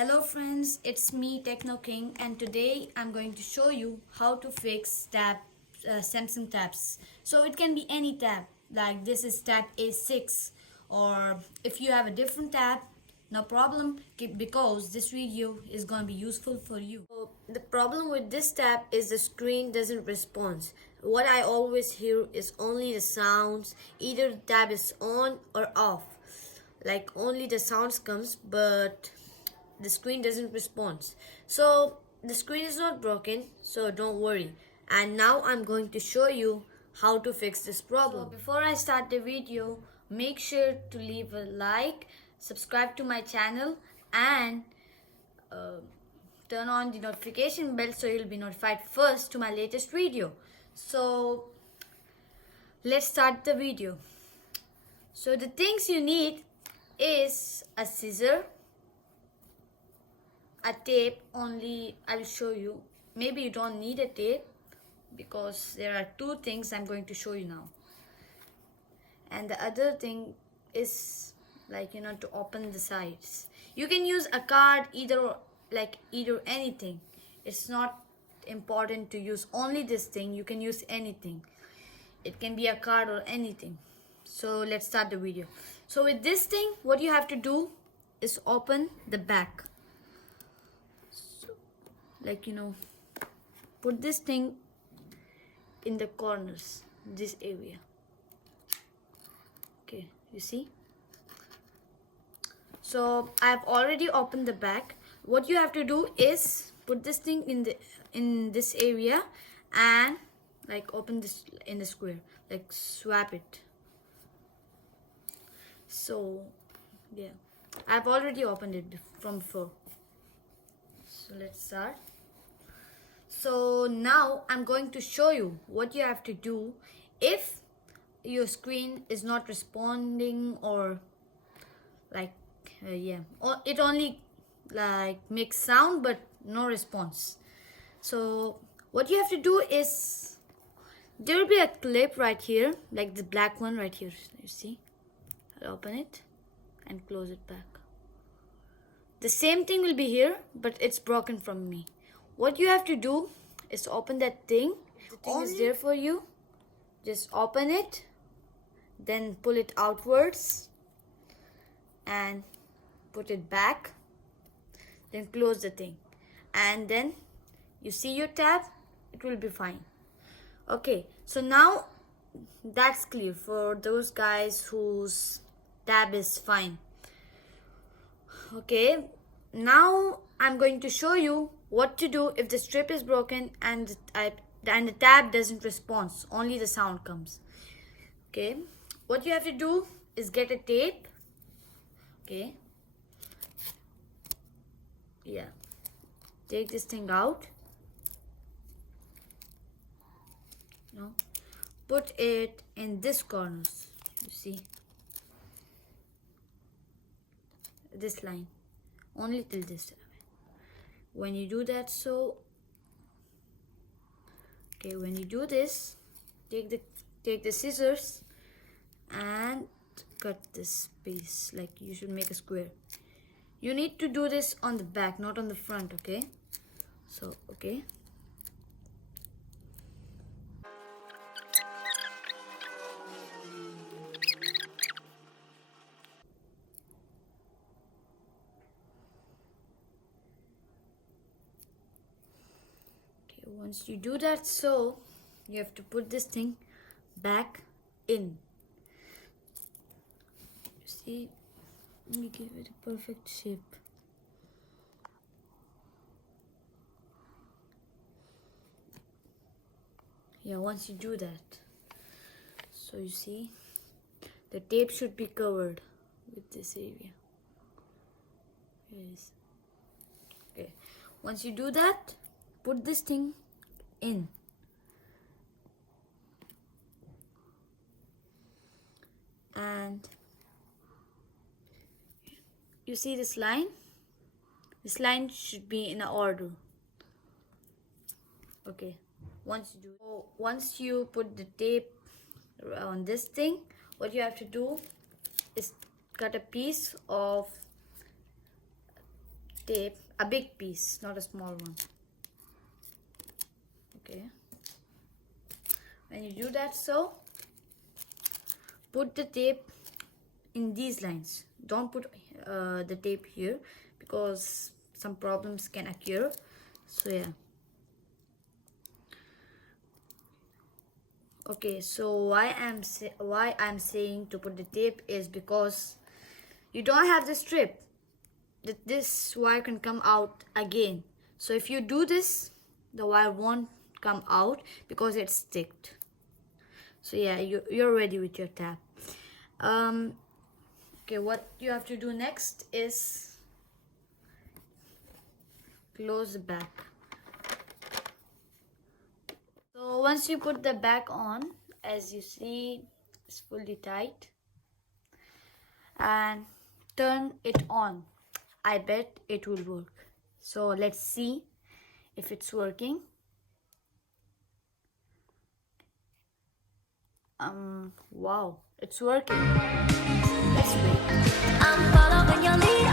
Hello friends, it's me Techno King, and today I'm going to show you how to fix Samsung tabs. So it can be any tab, like this is tab A6, or if you have a different tab, no problem, because this video is going to be useful for you. So the problem with this tab is the screen doesn't respond. What I always hear is only the sounds, either the tab is on or off. Like only the sounds comes, but the screen doesn't respond. So the screen is not broken, so don't worry. And now I'm going to show you how to fix this problem. So before I start the video, make sure to leave a like, subscribe to my channel, and turn on the notification bell so you'll be notified first to my latest video. So let's start the video. So the things you need is a scissor, a tape. Only I'll show you. Maybe you don't need a tape because there are two things I'm going to show you now. And the other thing is to open the sides. You can use a card, either anything. It's not important to use only this thing. You can use anything. It can be a card or anything. So let's start the video. So with this thing, what you have to do is open the back. So, put this thing in the corners, this area. Okay, you see? So I've already opened the back. What you have to do is put this thing in this area and open this in the square, swap it. So yeah, I've already opened it from before. So let's start. So now I'm going to show you what you have to do if your screen is not responding, or or it only makes sound but no response. So what you have to do is, there will be a clip right here, like the black one right here. You see? I'll open it and close it back. The same thing will be here, but it's broken from me. What you have to do is open that thing. The thing is there for you. Just open it, then pull it outwards and put it back, then close the thing, and then you see your tab, it will be fine. Okay, so now that's clear for those guys whose tab is fine. Okay, now I'm going to show you what to do if the strip is broken and the tab doesn't respond, only the sound comes. Okay, what you have to do is get a tape. Okay, yeah, take this thing out. No, put it in this corners. You see this line, only till this. When you do that, when you do this, take the scissors and cut this piece. You should make a square. You need to do this on the back, not on the front. Okay, so okay. Once you do that, you have to put this thing back in. You see, let me give it a perfect shape. Yeah, once you do that, so you see, the tape should be covered with this area. Yes. Okay, once you do that, put this thing in. And you see this line? This line should be in order. Okay, once you put the tape on this thing, what you have to do is cut a piece of tape, a big piece, not a small one. Okay, when you do that, so put the tape in these lines. Don't put the tape here because some problems can occur. So yeah. Okay, so why I'm saying to put the tape is because you don't have the strip. This wire can come out again. So if you do this, the wire won't come out because it's sticked. So yeah, you're ready with your tab. Okay, what you have to do next is close the back. So once you put the back on, as you see, it's fully tight, and turn it on. I bet it will work. So let's see if it's working. Wow, it's working. Let's wait. I'm following your lead.